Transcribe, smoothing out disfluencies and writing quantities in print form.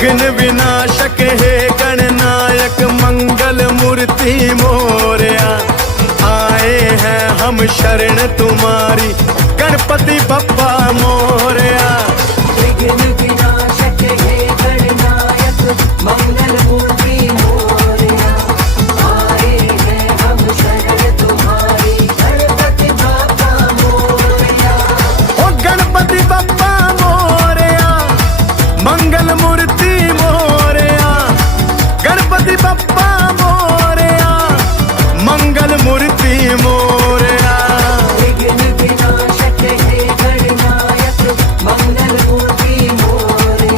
विघ्न विनाशक हे गणनायक मंगल मूर्ति मोरया। आए हैं हम शरण तुम्हारी गणपति बप्पा मोरया। विघ्न विनाशक हे गणनायक मंगल मूर्ति